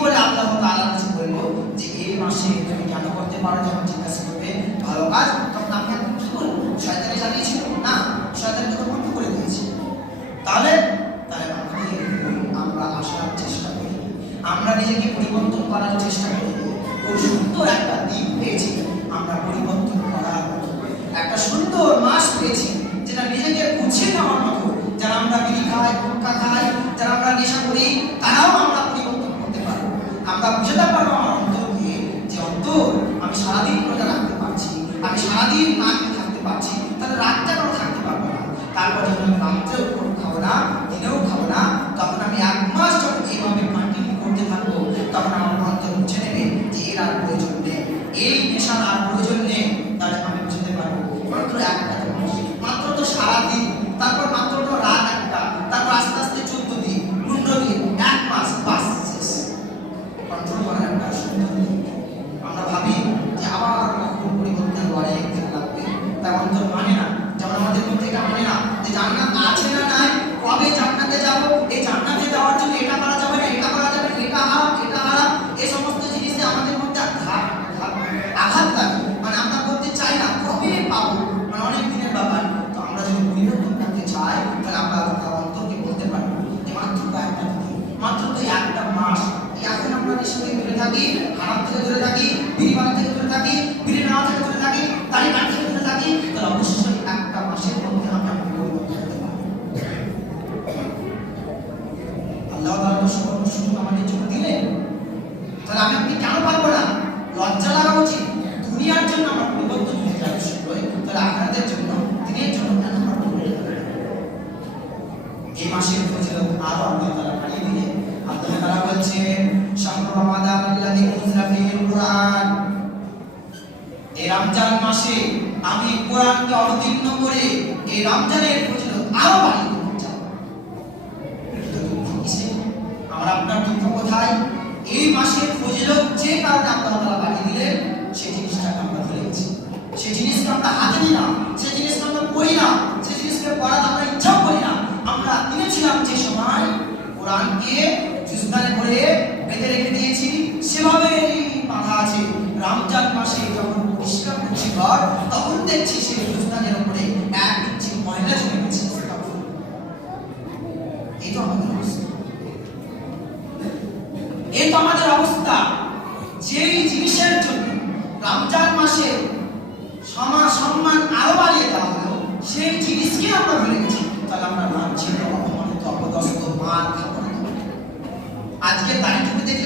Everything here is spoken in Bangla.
বলে আল্লাহ তাআলার কাছে বলবো যে এই মাসে তুমি কেন করতে পারো, যখন জিজ্ঞাসা করবে ভালো কাজ, তখন আমি এখন কি বলবো? শয়তানে জানিয়েছিল না, শয়তানকে তো বন্ধ করে দিয়েছে। তাহলে আমরা আসার চেষ্টা করি, আমরা নিজেকে পরিবর্তন করার চেষ্টা করি। খুব সুন্দর একটা দিক পেয়েছি আমরা পরিবর্তন করার মতো, একটা সুন্দর মাস পেয়েছি যেটা নিজেকে গুছিয়ে নেওয়ার মতো। যারা আমরা বিড়ি খাই, গুটখা খাই, যারা আমরা নেশা করি, তারাও আমরা পরিবর্তন করতে পারবো। আমরা বুঝতে পারবো আমার অন্তরকে, যে অন্তর আমি সারাদিন রোজা রাখতে পারছি, আমি সারাদিন না খেয়ে থাকতে পারছি, তাহলে রাতটা কেন থাকতে পারবো না? তারপরে যখন আমি রাত্রেও খাবো না, দিনেও খাবো না, তখন আমি 1 মাস যখন এইভাবে কন্টিনিউ করতে থাকবো, তখন আমার অন্তর বুঝে নেবে যে এর আর প্রয়োজন নেই, এই নেশার আর প্রয়োজন নেই। তাহলে আমি বুঝতে পারবো মাত্র একটা মাস, মাত্র তো সারাদিন, তারপর মাত্র তো রাত একটা, তারপর আস্তে আস্তে 14 দিন, 15 দিন, 1 মাস, বাস শেষ। কন্ট্রোল করার একটা সুন্দর দিক। আমরা ভাবি যে আবার কখন পরিবর্তন করে একদিন লাগবে, তাই অন্তর মানে না, যেমন আমাদের মধ্যে এটা মানে না যে জান্নাত আছে না নাই, কবে জান্নাতে যাব, এই জান্নাতে যাওয়ার জন্য এটা করা যাবে না, এটা করা যাবে না, এটা হারাম, এটা হারাম, এই সমস্ত জিনিসে আমাদের মধ্যে আঘাত লাগে, মানে আমরা করতে চাই না, কবে পাবো, মানে অনেক দিনের ব্যাপার। তো আমরা যদি পরিবর্তন করতে চাই, তাহলে আমরা অন্তরকে বলতে পারবো যে মাত্র কয়েকটা দিন, মাত্র তো একটা মাস, এখন আমরা নেশা থেকে দূরে থাকি, হারাম থেকে দূরে থাকি, বিড়ি বাদ থেকে দূরে থাকি, বিড়ি নেওয়া থেকে দূরে থাকি, তালি কাট থেকে দূরে থাকি, তাহলে অবশ্যই একটা মাসের মধ্যে আমরা পরিবর্তন করতে পারবো। আল্লাহ তাআলা তো সুযোগ আমাদের জন্য দিলেন, তাহলে আমি আপনি কেন পারবো না? লজ্জা লাগা উচিত। দুনিয়ার জন্য আমরা পরিবর্তন হয়ে যাবে শীঘ্রই, তাহলে আখিরাতের জন্য, দিনের জন্য কেন আমরা পরিবর্তন করব? এই মাসের ফজিলত আরো আল্লাহ তাআলা বাড়িয়ে দিলেন। আল্লাহ তাআলা বলছেন শাহরু রমাদান আল্লাযী উনজিলা ফীহিল কুরআন, এই রমজান মাসে আমি কোরআনকে অবতীর্ণ করে এই রমজানের ফজিলত আরো বাড়িয়ে দিতে চাই। আমরা আপনার দুঃখ কোথায়? এই মাসের ফজিলত যে কারণে আল্লাহ তাআলা বাড়িয়ে দিলেন, সেই জিনিসটাকে আমরা ভুলে গেছি, সেই জিনিসকে আমরা হাতে নিই না, সেই জিনিসকে আমরা পড়ি না, সেই জিনিসকে পড়ার আমরা ইচ্ছাও করি না। আমরা দিয়েছিলাম যে সময় কোরআনকে জুজদানে করে বেঁধে রেখে দিয়েছি, সেভাবেই বাঁধা আছে। রমজান মাসে যখন পরিষ্কার করছি ঘর, তখন দেখছি সেই জুজদানের উপরে 1 ইঞ্চি ময়লা জমে গেছে। এই তো আমাদের অবস্থা, এই তো আমাদের অবস্থা। যেই জিনিসের জন্য রমজান মাসে সম্মান আরো বাড়িয়ে দেওয়া হলো, সেই জিনিসকে আমরা ভুলে গেছি। তাহলে আমরা লাঞ্ছিত, অপমানিত, অপদস্থ, মান খাবো না। আজকে তারিখ দেখে